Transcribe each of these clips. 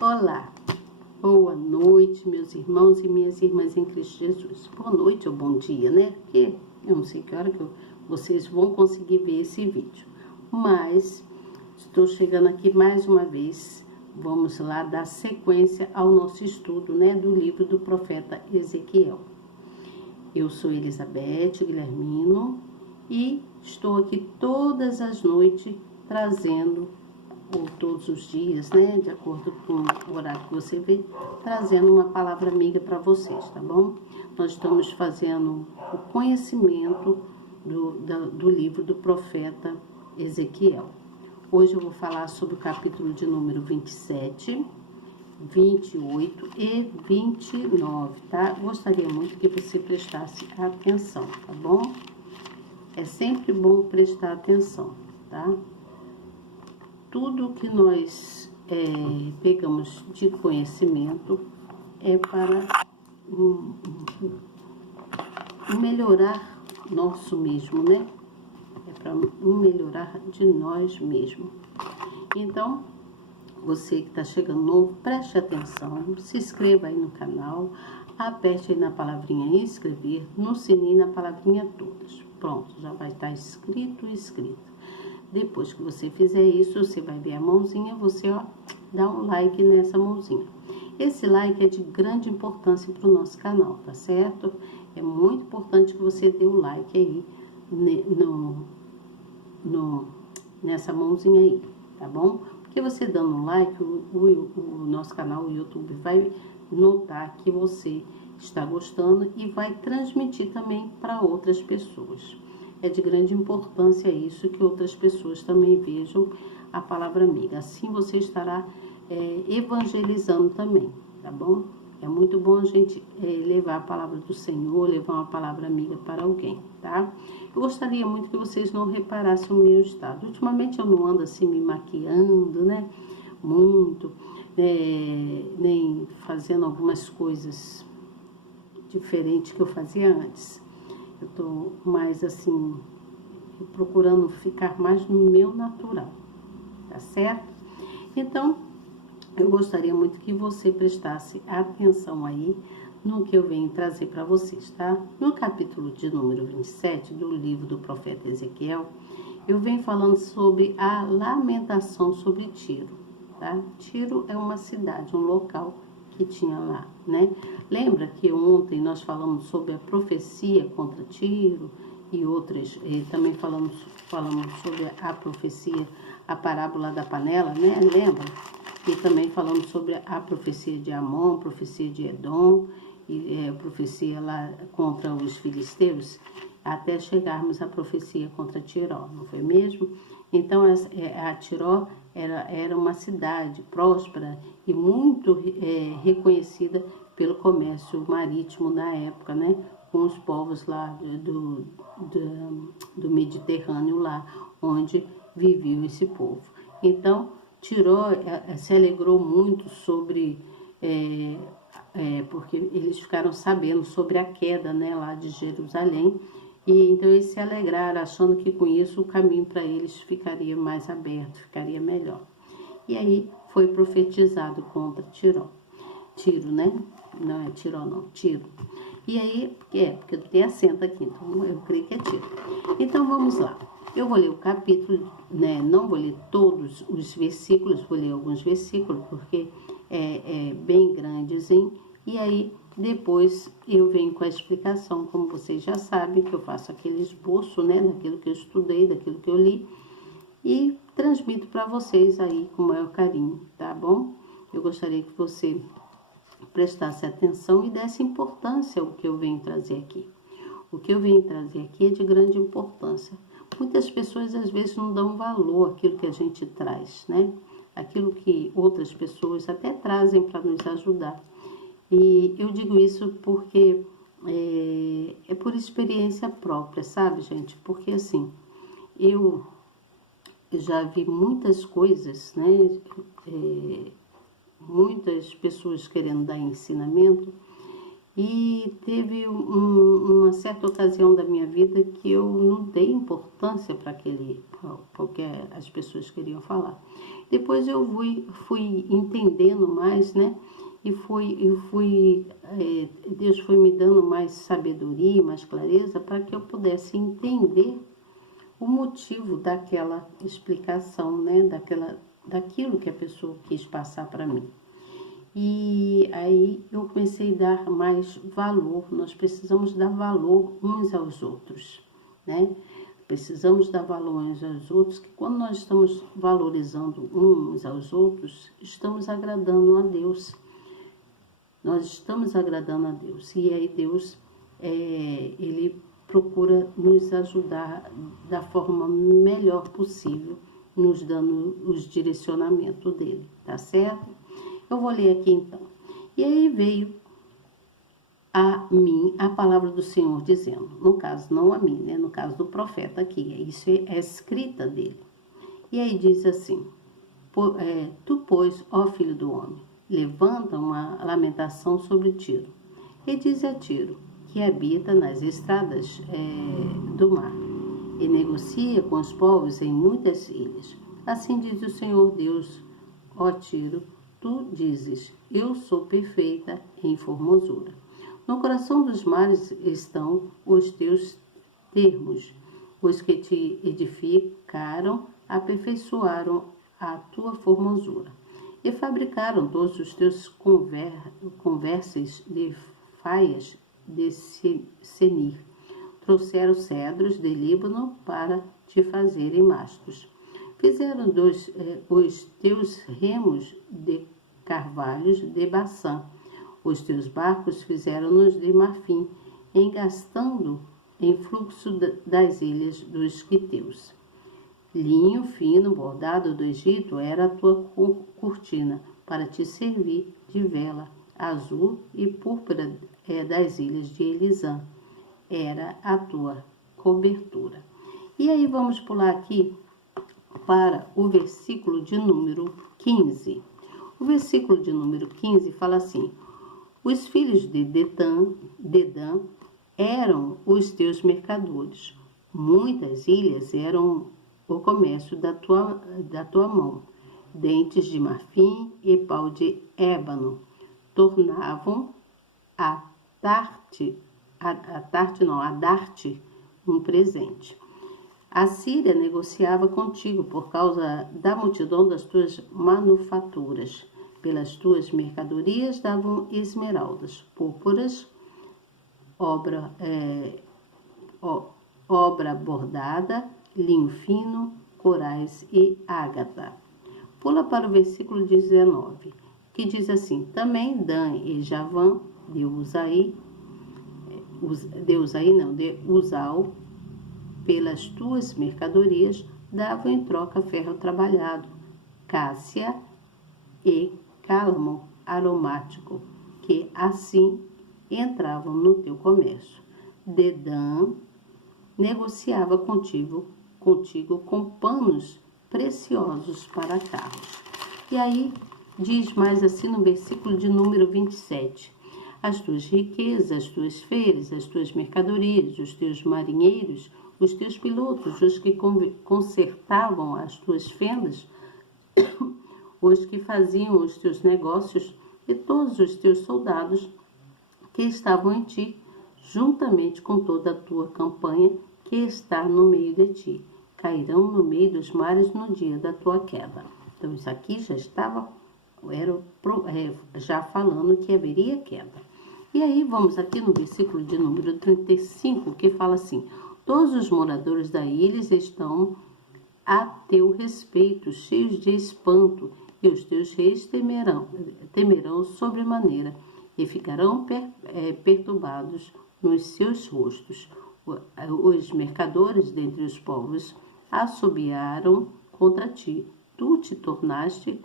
Olá, boa noite, meus irmãos e minhas irmãs em Cristo Jesus. Boa noite ou bom dia, né? Porque eu não sei que hora que vocês vão conseguir ver esse vídeo. Mas estou chegando aqui mais uma vez. Vamos lá dar sequência ao nosso estudo, né, do livro do profeta Ezequiel. Eu sou Elizabeth Guilhermino e estou aqui todas as noites trazendo, ou todos os dias, né, de acordo com o horário que você vê, trazendo uma palavra amiga para vocês, tá bom? Nós estamos fazendo o conhecimento do livro do profeta Ezequiel. Hoje eu vou falar sobre o capítulo de número 27, 28 e 29, tá? Gostaria muito que você prestasse atenção, tá bom? É sempre bom prestar atenção, tá? Tudo que nós pegamos de conhecimento é para melhorar nosso mesmo, né? É para melhorar de nós mesmos. Então, você que está chegando novo, preste atenção, se inscreva aí no canal, aperte aí na palavrinha inscrever, no sininho na palavrinha todas. Pronto, já vai estar inscrito. Depois que você fizer isso, você vai ver a mãozinha, você dá um like nessa mãozinha. Esse like é de grande importância para o nosso canal, tá certo? É muito importante que você dê o like aí nessa mãozinha aí, tá bom? Porque você dando um like, o nosso canal, o YouTube, vai notar que você está gostando e vai transmitir também para outras pessoas. É de grande importância isso, que outras pessoas também vejam a palavra amiga. Assim você estará evangelizando também, tá bom? É muito bom a gente levar a palavra do Senhor, levar uma palavra amiga para alguém, tá? Eu gostaria muito que vocês não reparassem o meu estado. Ultimamente eu não ando assim me maquiando, né? Muito, nem fazendo algumas coisas diferentes que eu fazia antes. Eu tô mais assim, procurando ficar mais no meu natural, tá certo? Então, eu gostaria muito que você prestasse atenção aí no que eu venho trazer para vocês, tá? No capítulo de número 27 do livro do profeta Ezequiel, eu venho falando sobre a lamentação sobre Tiro, tá? Tiro é uma cidade, um local que tinha lá, né? Lembra que ontem nós falamos sobre a profecia contra Tiro e outras, também falamos sobre a profecia, a parábola da panela, né? Lembra? E também falamos sobre a profecia de Amon, profecia de Edom, e profecia lá contra os filisteus, até chegarmos à profecia contra Tiró, não foi mesmo? Então, a Tiró era uma cidade próspera e muito reconhecida pelo comércio marítimo na época, né? Com os povos lá do Mediterrâneo, lá onde vivia esse povo. Então, Tiró se alegrou muito sobre, porque eles ficaram sabendo sobre a queda, né, lá de Jerusalém, e então eles se alegraram, achando que com isso o caminho para eles ficaria mais aberto, ficaria melhor. E aí foi profetizado contra Tiro, né? Não é Tiró não, Tiro. E aí, porque tem acento aqui, então eu creio que é Tiro. Então vamos lá. Eu vou ler o capítulo, né? Não vou ler todos os versículos, vou ler alguns versículos, porque é bem grandezinho. E aí, depois eu venho com a explicação, como vocês já sabem, que eu faço aquele esboço, né? Daquilo que eu estudei, daquilo que eu li. E transmito para vocês aí com o maior carinho, tá bom? Eu gostaria que você prestasse atenção e desse importância ao que eu venho trazer aqui. O que eu venho trazer aqui é de grande importância. Muitas pessoas às vezes não dão valor àquilo que a gente traz, né? Aquilo que outras pessoas até trazem para nos ajudar. E eu digo isso porque é por experiência própria, sabe, gente? Porque assim, eu já vi muitas coisas, né? Muitas pessoas querendo dar ensinamento E teve uma certa ocasião da minha vida que eu não dei importância para o que as pessoas queriam falar. Depois eu fui entendendo mais, né? Deus foi me dando mais sabedoria, mais clareza para que eu pudesse entender o motivo daquela explicação, né? Daquilo que a pessoa quis passar para mim. E aí eu comecei a dar mais valor, nós precisamos dar valor uns aos outros, né? Precisamos dar valor uns aos outros, que quando nós estamos valorizando uns aos outros, estamos agradando a Deus. Nós estamos agradando a Deus. E aí Deus, Ele procura nos ajudar da forma melhor possível, nos dando os direcionamentos dele, tá certo? Eu vou ler aqui então. E aí veio a mim a palavra do Senhor dizendo, no caso não a mim, né? No caso do profeta aqui, isso é escrita dele. E aí diz assim, tu pois, ó filho do homem, levanta uma lamentação sobre Tiro. E diz a Tiro, que habita nas estradas do mar, e negocia com os povos em muitas ilhas. Assim diz o Senhor Deus, ó Tiro, tu dizes, eu sou perfeita em formosura. No coração dos mares estão os teus termos, os que te edificaram, aperfeiçoaram a tua formosura, e fabricaram todos os teus converses de faias de Senir. Trouxeram cedros de Líbano para te fazerem mastros. Fizeram os teus remos de carvalhos de Baçã. Os teus barcos fizeram-nos de marfim, engastando em fluxo das ilhas dos quiteus. Linho fino bordado do Egito era a tua cortina, para te servir de vela. Azul e púrpura das ilhas de Elisã era a tua cobertura. E aí vamos pular aqui para o versículo de número 15. O versículo de número 15 fala assim, os filhos de Dedã eram os teus mercadores. Muitas ilhas eram o comércio da tua mão. Dentes de marfim e pau de ébano tornavam a dar-te um presente. A Síria negociava contigo por causa da multidão das tuas manufaturas. Pelas tuas mercadorias davam esmeraldas, púrpuras, obra bordada, linho fino, corais e ágata. Pula para o versículo 19, que diz assim, também Dan e Javã, de Uzal, pelas tuas mercadorias, davam em troca ferro trabalhado, cássia e cálamo aromático, que assim entravam no teu comércio. Dedã negociava contigo com panos preciosos para carros. E aí diz mais assim no versículo de número 27, as tuas riquezas, as tuas feiras, as tuas mercadorias, os teus marinheiros, os teus pilotos, os que consertavam as tuas fendas, os que faziam os teus negócios e todos os teus soldados que estavam em ti, juntamente com toda a tua campanha que está no meio de ti, cairão no meio dos mares no dia da tua queda. Então isso aqui já falando que haveria queda. E aí vamos aqui no versículo de número 35, que fala assim, todos os moradores da ilha estão a teu respeito, cheios de espanto, e os teus reis temerão sobremaneira, e ficarão perturbados nos seus rostos. Os mercadores dentre os povos assobiaram contra ti, tu te tornaste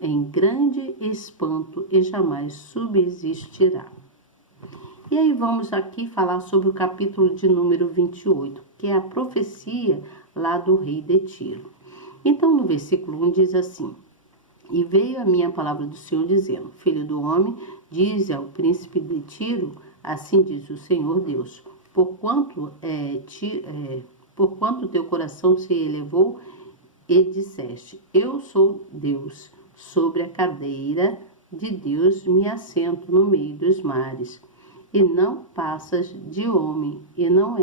em grande espanto e jamais subsistirá. E aí vamos aqui falar sobre o capítulo de número 28, que é a profecia lá do rei de Tiro. Então no versículo 1 diz assim, e veio a minha palavra do Senhor dizendo, filho do homem, dize ao príncipe de Tiro, Assim diz o Senhor Deus, porquanto teu coração se elevou e disseste, eu sou Deus, sobre a cadeira de Deus me assento no meio dos mares, e não passas de homem, e não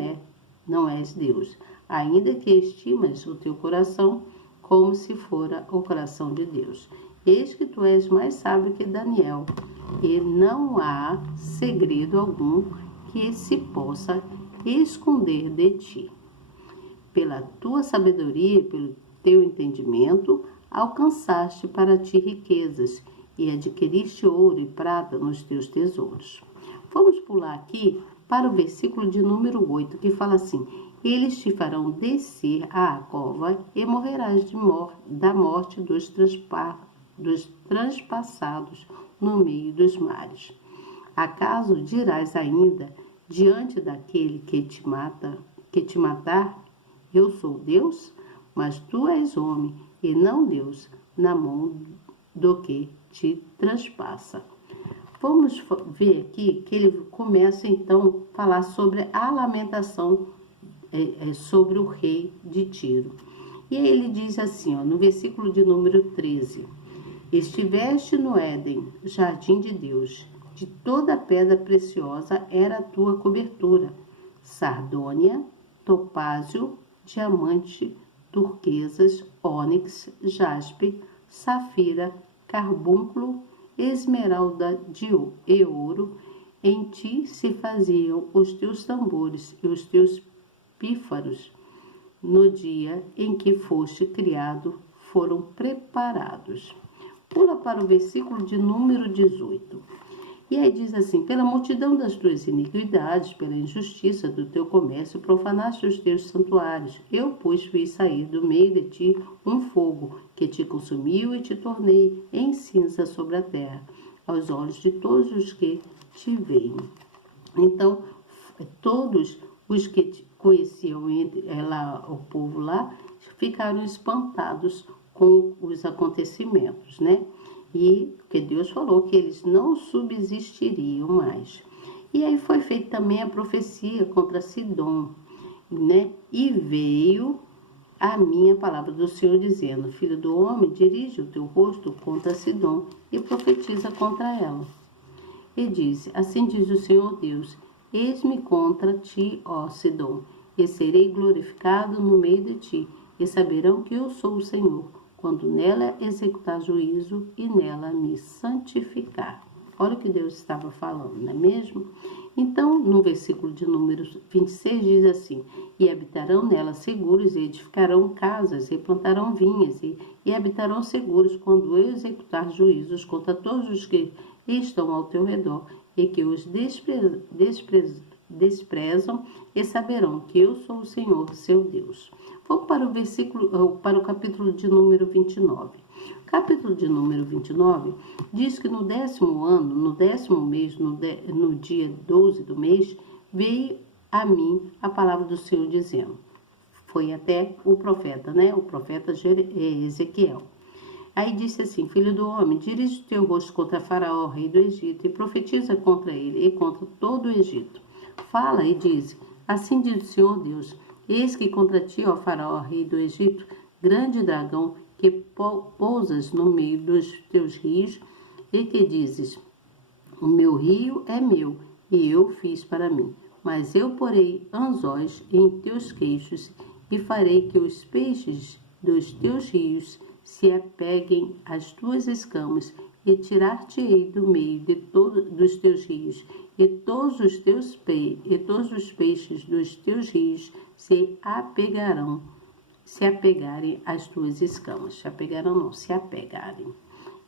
és Deus, ainda que estimas o teu coração como se fora o coração de Deus. Eis que tu és mais sábio que Daniel, e não há segredo algum que se possa esconder de ti. Pela tua sabedoria e pelo teu entendimento, alcançaste para ti riquezas, e adquiriste ouro e prata nos teus tesouros. Vamos pular aqui para o versículo de número 8, que fala assim, eles te farão descer à cova e morrerás da morte dos transpassados no meio dos mares. Acaso dirás ainda, diante daquele que te matar, eu sou Deus? Mas tu és homem e não Deus, na mão do que te transpassa. Vamos ver aqui que ele começa então a falar sobre a lamentação sobre o rei de Tiro. E aí ele diz assim, no versículo de número 13, estiveste no Éden, jardim de Deus, de toda pedra preciosa era a tua cobertura, sardônia, topázio, diamante, turquesas, ônix, jaspe, safira, carbúnculo, esmeralda e ouro. Em ti se faziam os teus tambores e os teus pífaros. No dia em que foste criado, foram preparados. Pula para o versículo de número 18. E aí diz assim, pela multidão das tuas iniquidades, pela injustiça do teu comércio, profanaste os teus santuários. Eu, pois, fiz sair do meio de ti um fogo, que te consumiu e te tornei em cinza sobre a terra, aos olhos de todos os que te veem. Então, todos os que conheciam o povo lá, ficaram espantados com os acontecimentos, né? E que Deus falou que eles não subsistiriam mais. E aí foi feita também a profecia contra Sidom, né? E veio a minha palavra do Senhor dizendo, filho do homem, dirige o teu rosto contra Sidom e profetiza contra ela. E disse, assim diz o Senhor Deus, eis-me contra ti, ó Sidom, e serei glorificado no meio de ti, e saberão que eu sou o Senhor, quando nela executar juízo e nela me santificar. Olha o que Deus estava falando, não é mesmo? Então, no versículo de número 26 diz assim, e habitarão nela seguros, e edificarão casas, e plantarão vinhas, e habitarão seguros quando eu executar juízos contra todos os que estão ao teu redor, e que os desprezam, e saberão que eu sou o Senhor, seu Deus. Vamos para o capítulo de número 29. O capítulo de número 29 diz que no 10º ano, no 10º mês, no dia 12 do mês, veio a mim a palavra do Senhor dizendo, foi até o profeta, né? O profeta Ezequiel. Aí disse assim, filho do homem, dirige o teu rosto contra Faraó, rei do Egito, e profetiza contra ele e contra todo o Egito. Fala e diz, assim diz o Senhor Deus, eis que contra ti, ó Faraó, rei do Egito, grande dragão, que pousas no meio dos teus rios, e que dizes, o meu rio é meu, e eu fiz para mim. Mas eu porei anzóis em teus queixos, e farei que os peixes dos teus rios se apeguem às tuas escamas, e tirar-te-ei do meio dos teus rios, e todos os peixes dos teus rios se apegarem às tuas escamas. Se apegarão não, se apegarem.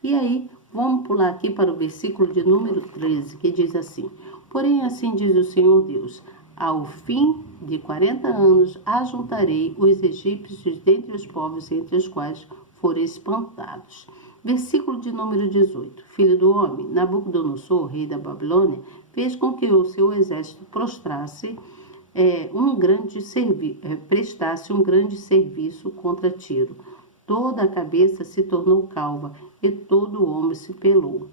E aí, vamos pular aqui para o versículo de número 13, que diz assim, porém assim diz o Senhor Deus, ao fim de 40 anos ajuntarei os egípcios dentre os povos entre os quais foram espantados. Versículo de número 18. Filho do homem, Nabucodonosor, rei da Babilônia, fez com que o seu exército prestasse um grande serviço contra Tiro. Toda a cabeça se tornou calva e todo o ombro se pelou.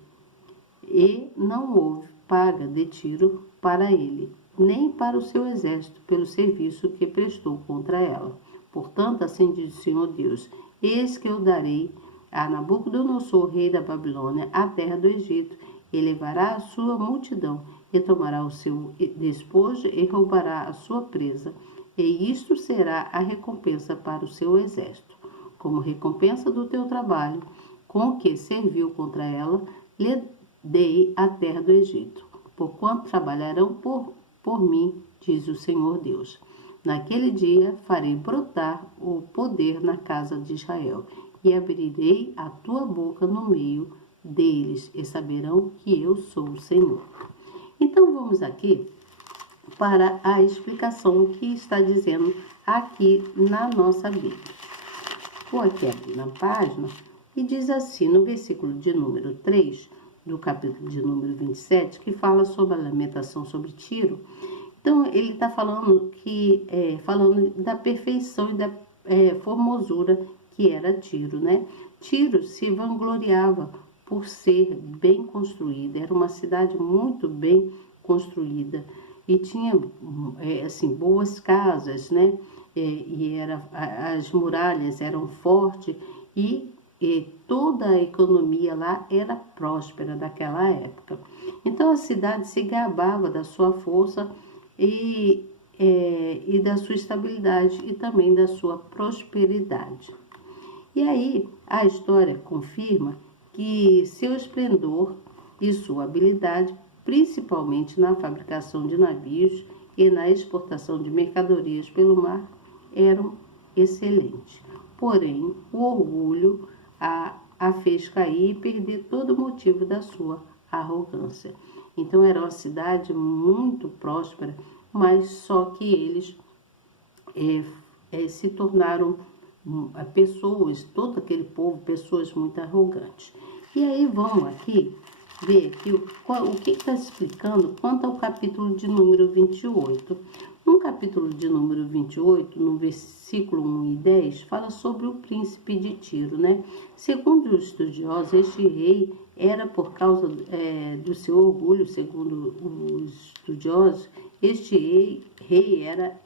E não houve paga de Tiro para ele, nem para o seu exército, pelo serviço que prestou contra ela. Portanto, assim diz o Senhor Deus: eis que eu darei a Nabucodonosor, rei da Babilônia, a terra do Egito, e levará a sua multidão, e tomará o seu despojo, e roubará a sua presa, e isto será a recompensa para o seu exército. Como recompensa do teu trabalho, com o que serviu contra ela, lhe dei a terra do Egito, porquanto trabalharão por mim, diz o Senhor Deus. Naquele dia farei brotar o poder na casa de Israel, e abrirei a tua boca no meio deles, e saberão que eu sou o Senhor. Então vamos aqui para a explicação que está dizendo aqui na nossa Bíblia. Vou aqui abrir na página e diz assim, no versículo de número 3, do capítulo de número 27, que fala sobre a lamentação sobre Tiro. Então, ele está falando da perfeição e da formosura que era Tiro, né? Tiro se vangloriava por ser bem construída, era uma cidade muito bem construída e tinha, assim, boas casas, né? As muralhas eram fortes e toda a economia lá era próspera naquela época. Então, a cidade se gabava da sua força e da sua estabilidade e também da sua prosperidade. E aí a história confirma que seu esplendor e sua habilidade, principalmente na fabricação de navios e na exportação de mercadorias pelo mar, eram excelentes. Porém, o orgulho a fez cair e perder todo o motivo da sua arrogância. Então era uma cidade muito próspera, mas só que eles se tornaram pessoas, todo aquele povo, pessoas muito arrogantes. E aí vamos aqui ver aqui o que está explicando quanto ao capítulo de número 28. No capítulo de número 28, no versículo 1 e 10, fala sobre o príncipe de Tiro, né? Segundo os estudiosos, este rei era por causa do seu orgulho, segundo os estudiosos, este rei era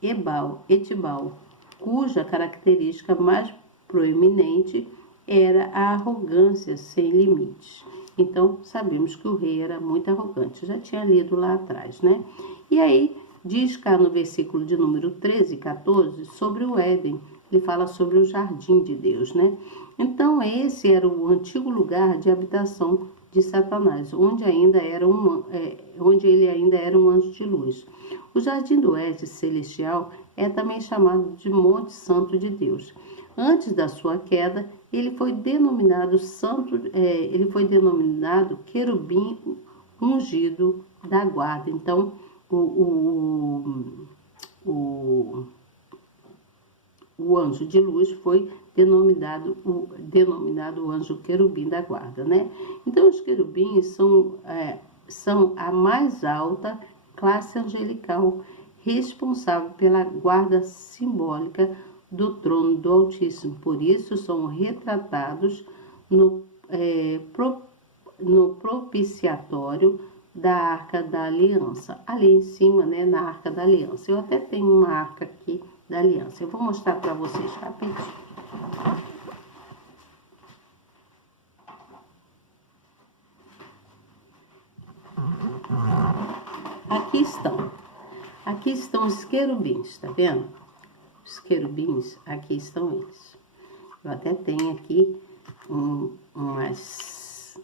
Etibal, cuja característica mais proeminente era a arrogância sem limites. Então, sabemos que o rei era muito arrogante, já tinha lido lá atrás, né? E aí, diz cá no versículo de número 13 e 14, sobre o Éden, ele fala sobre o jardim de Deus, né? Então, esse era o antigo lugar de habitação de Satanás, onde ele ainda era um anjo de luz. O jardim do Éden celestial é também chamado de Monte Santo de Deus. Antes da sua queda, ele foi denominado querubim ungido da guarda. Então, o anjo de luz foi denominado o anjo querubim da guarda, né? Então, os querubins são a mais alta classe angelical, responsável pela guarda simbólica do trono do Altíssimo. Por isso, são retratados no propiciatório da Arca da Aliança, ali em cima, né, na Arca da Aliança. Eu até tenho uma arca aqui da Aliança. Eu vou mostrar para vocês rapidinho. Aqui estão os querubins, tá vendo? Os querubins, aqui estão eles. Eu até tenho aqui umas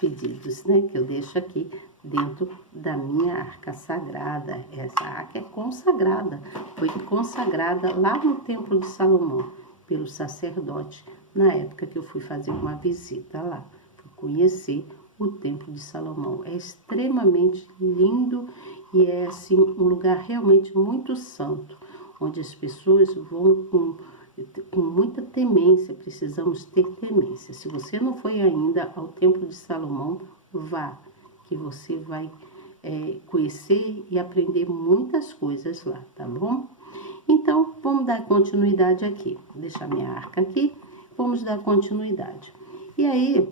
pedidos, né? Que eu deixo aqui dentro da minha arca sagrada. Essa arca é consagrada. Foi consagrada lá no Templo de Salomão, pelo sacerdote, na época que eu fui fazer uma visita lá. Fui conhecer o Templo de Salomão. É extremamente lindo e é assim um lugar realmente muito santo, onde as pessoas vão com muita temência. Precisamos ter temência. Se você não foi ainda ao Templo de Salomão, vá, que você vai conhecer e aprender muitas coisas lá, tá bom? Então, vamos dar continuidade aqui. Vou deixar minha arca aqui, vamos dar continuidade. E aí,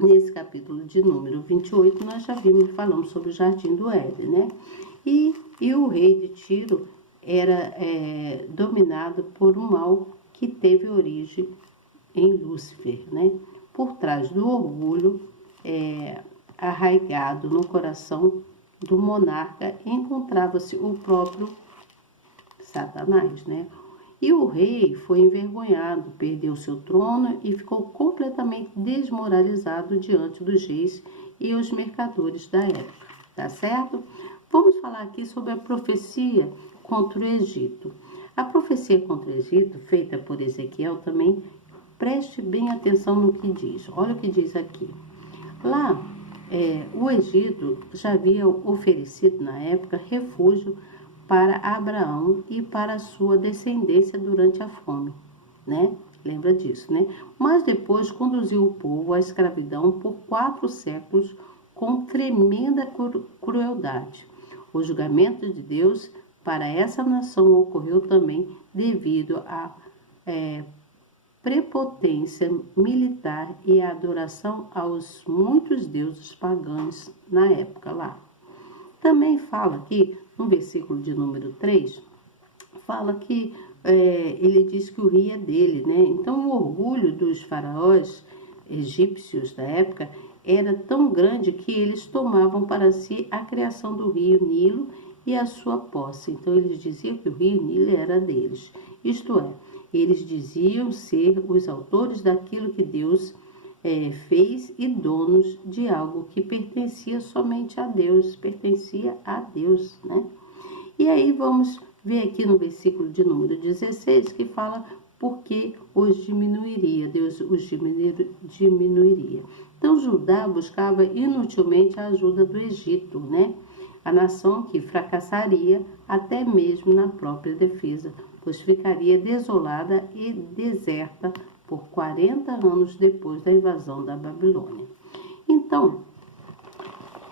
nesse capítulo de número 28, nós já vimos falando sobre o Jardim do Éden, né? E o rei de Tiro era dominado por um mal que teve origem em Lúcifer, né? Por trás do orgulho arraigado no coração do monarca encontrava-se o próprio Satanás, né? E o rei foi envergonhado, perdeu seu trono e ficou completamente desmoralizado diante dos reis e os mercadores da época, tá certo? Vamos falar aqui sobre a profecia contra o Egito. A profecia contra o Egito, feita por Ezequiel também, preste bem atenção no que diz. Olha o que diz aqui. Lá, o Egito já havia oferecido na época refúgio para Abraão e para a sua descendência durante a fome, né? Lembra disso, né? Mas depois conduziu o povo à escravidão por 4 séculos com tremenda crueldade. O julgamento de Deus para essa nação ocorreu também devido à prepotência militar e à adoração aos muitos deuses pagãos na época lá. Também fala aqui, no versículo de número 3, fala que ele diz que o rio é dele, né? Então o orgulho dos faraós egípcios da época era tão grande que eles tomavam para si a criação do rio Nilo e a sua posse. Então eles diziam que o rio Nilo era deles. Isto é, eles diziam ser os autores daquilo que Deus fez e donos de algo que pertencia somente a Deus, né? E aí vamos ver aqui no versículo de número 16 que fala porque os diminuiria, Deus os diminuiria. Então Judá buscava inutilmente a ajuda do Egito, né? A nação que fracassaria até mesmo na própria defesa, pois ficaria desolada e deserta por 40 anos depois da invasão da Babilônia. Então,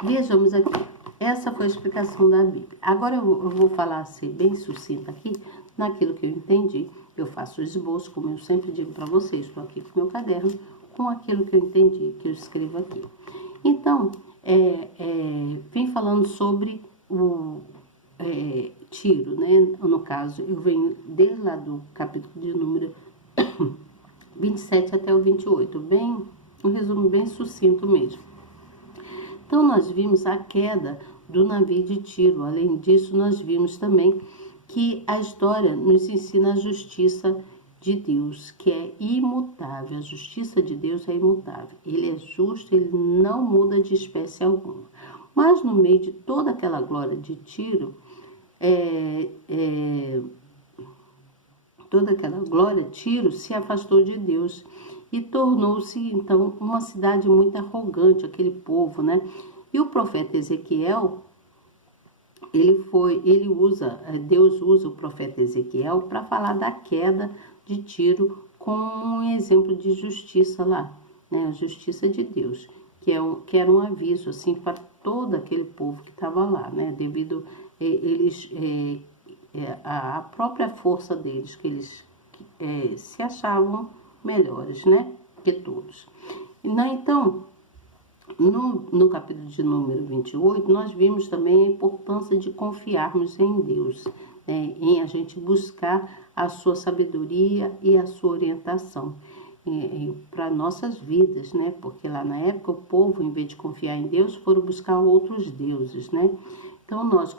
vejamos aqui. Essa foi a explicação da Bíblia. Agora eu vou falar assim, bem sucinta aqui, naquilo que eu entendi. Eu faço o esboço, como eu sempre digo para vocês, estou aqui com meu caderno, com aquilo que eu entendi, que eu escrevo aqui. Então, vem falando sobre o Tiro, né? No caso, eu venho desde lá do capítulo de número 27 até o 28, um resumo bem sucinto mesmo. Então, nós vimos a queda do navio de Tiro. Além disso, nós vimos também que a história nos ensina a justiça de Deus, que é imutável. A justiça de Deus é imutável. Ele é justo, ele não muda de espécie alguma. Mas no meio de toda aquela glória de Tiro, Tiro se afastou de Deus e tornou-se então uma cidade muito arrogante, aquele povo, né? E o profeta Ezequiel, Deus usa o profeta Ezequiel para falar da queda de Tiro como um exemplo de justiça lá, né? A justiça de Deus, que era um aviso assim para todo aquele povo que estava lá, né? Devido a própria força deles, que eles se achavam melhores, né, que todos. Então, no capítulo de número 28, nós vimos também a importância de confiarmos em Deus, né, em a gente buscar a sua sabedoria e a sua orientação para nossas vidas, né, porque lá na época o povo, em vez de confiar em Deus, foram buscar outros deuses, né. Então, nós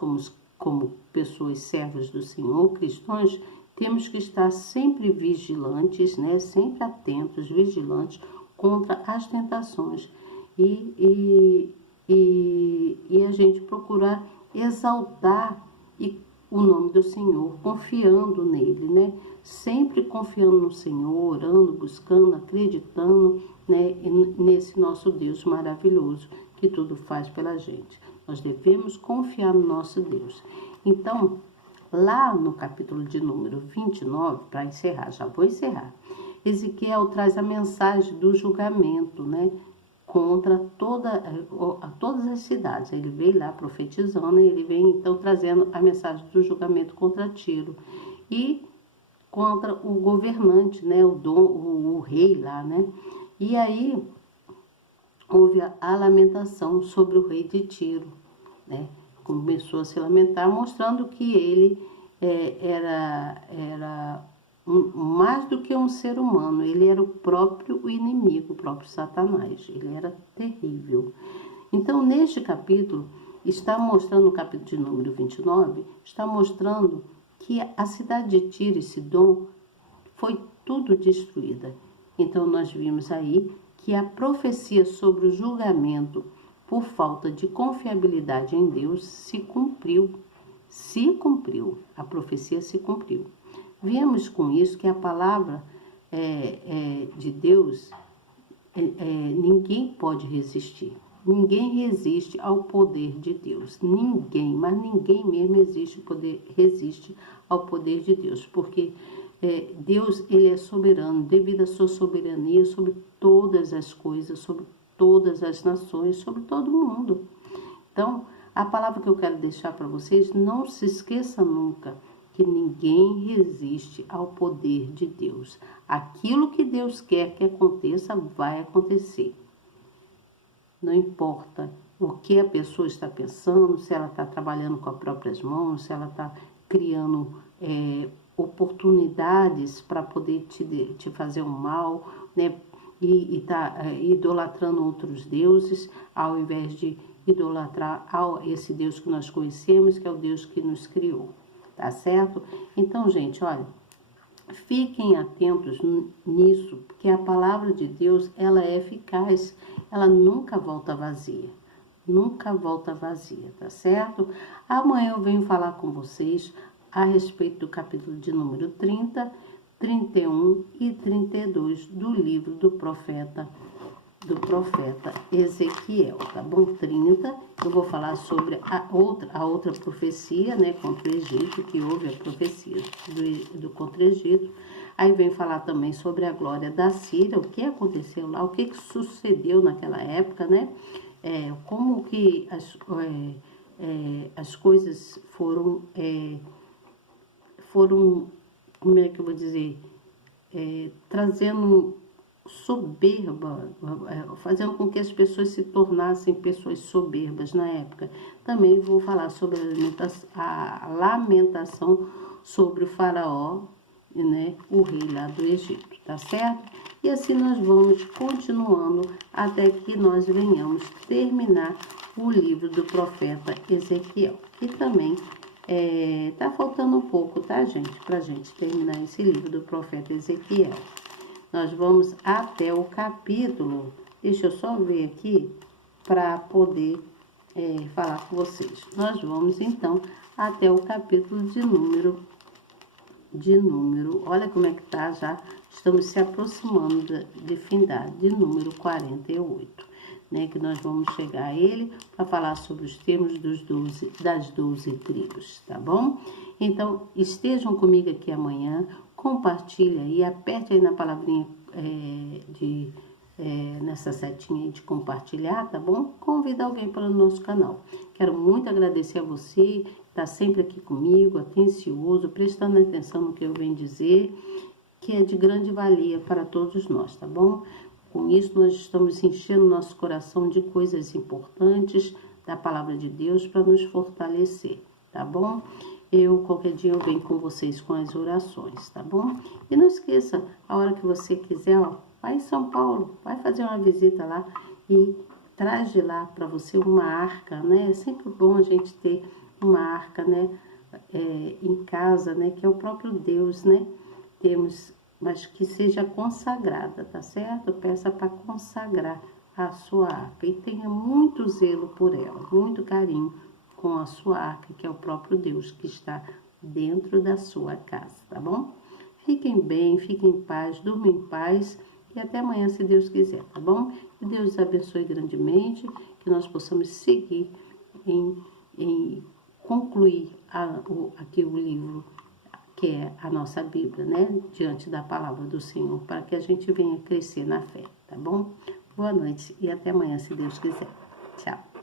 como pessoas servas do Senhor, cristãos, temos que estar sempre vigilantes, né? Sempre atentos, vigilantes contra as tentações e a gente procurar exaltar o nome do Senhor, confiando nele, né? Sempre confiando no Senhor, orando, buscando, acreditando, né? Nesse nosso Deus maravilhoso que tudo faz pela gente. Nós devemos confiar no nosso Deus. Então, lá no capítulo de número 29, para encerrar, já vou encerrar, Ezequiel traz a mensagem do julgamento, né, contra todas as cidades. Ele veio lá profetizando, e ele vem então trazendo a mensagem do julgamento contra Tiro e contra o governante, né, o rei lá, né. E aí houve a lamentação sobre o rei de Tiro, né? Começou a se lamentar, mostrando que ele era mais do que um ser humano, ele era o próprio inimigo, o próprio Satanás, ele era terrível. Então, neste capítulo, está mostrando, no capítulo de número 29, está mostrando que a cidade de Tiro e Sidom foi tudo destruída. Então, nós vimos aí que a profecia sobre o julgamento por falta de confiabilidade em Deus se cumpriu. Se cumpriu, a profecia se cumpriu. Vemos com isso que a palavra de Deus, ninguém pode resistir. Ninguém resiste ao poder de Deus. Ninguém, mas ninguém mesmo resiste ao poder de Deus. Porque Deus, ele é soberano, devido à sua soberania sobre todas as coisas, sobre todas as nações, sobre todo mundo. Então, a palavra que eu quero deixar para vocês, não se esqueça nunca que ninguém resiste ao poder de Deus. Aquilo que Deus quer que aconteça, vai acontecer. Não importa o que a pessoa está pensando, se ela está trabalhando com as próprias mãos, se ela está criando oportunidades para poder te fazer um mal, né? E está idolatrando outros deuses, ao invés de idolatrar esse Deus que nós conhecemos, que é o Deus que nos criou, tá certo? Então, gente, olha, fiquem atentos nisso, porque a palavra de Deus, ela é eficaz, ela nunca volta vazia, nunca volta vazia, tá certo? Amanhã eu venho falar com vocês a respeito do capítulo de número 30, 31 e 32 do livro do profeta Ezequiel, tá bom? 30, eu vou falar sobre a outra profecia, né, contra o Egito, que houve a profecia do contra o Egito. Aí vem falar também sobre a glória da Síria, o que aconteceu lá, o que sucedeu naquela época, né? Como que as coisas foram, como é que eu vou dizer, trazendo soberba, fazendo com que as pessoas se tornassem pessoas soberbas na época. Também vou falar sobre a lamentação sobre o faraó, né, o rei lá do Egito, tá certo? E assim nós vamos continuando até que nós venhamos terminar o livro do profeta Ezequiel, que também tá faltando um pouco, tá, gente, pra gente terminar esse livro do profeta Ezequiel. Nós vamos até o capítulo, deixa eu só ver aqui para poder falar com vocês. Nós vamos então até o capítulo de número, olha como é que tá já, estamos se aproximando de findar, de número 48, né, que nós vamos chegar a ele para falar sobre os termos das 12 tribos, tá bom? Então, estejam comigo aqui amanhã, compartilha aí, aperte aí na palavrinha nessa setinha aí de compartilhar, tá bom? Convida alguém para o nosso canal. Quero muito agradecer a você, que está sempre aqui comigo, atencioso, prestando atenção no que eu venho dizer, que é de grande valia para todos nós, tá bom? Com isso, nós estamos enchendo nosso coração de coisas importantes da palavra de Deus para nos fortalecer, tá bom? Qualquer dia eu venho com vocês com as orações, tá bom? E não esqueça, a hora que você quiser, ó, vai em São Paulo, vai fazer uma visita lá e traz de lá para você uma arca, né? É sempre bom a gente ter uma arca, né? Em casa, né? Que é o próprio Deus, né? Temos, mas que seja consagrada, tá certo? Peça para consagrar a sua arca e tenha muito zelo por ela, muito carinho com a sua arca, que é o próprio Deus que está dentro da sua casa, tá bom? Fiquem bem, fiquem em paz, durmam em paz e até amanhã, se Deus quiser, tá bom? Que Deus os abençoe grandemente, que nós possamos seguir em concluir aqui o livro, que é a nossa Bíblia, né? Diante da palavra do Senhor, para que a gente venha crescer na fé, tá bom? Boa noite e até amanhã, se Deus quiser. Tchau.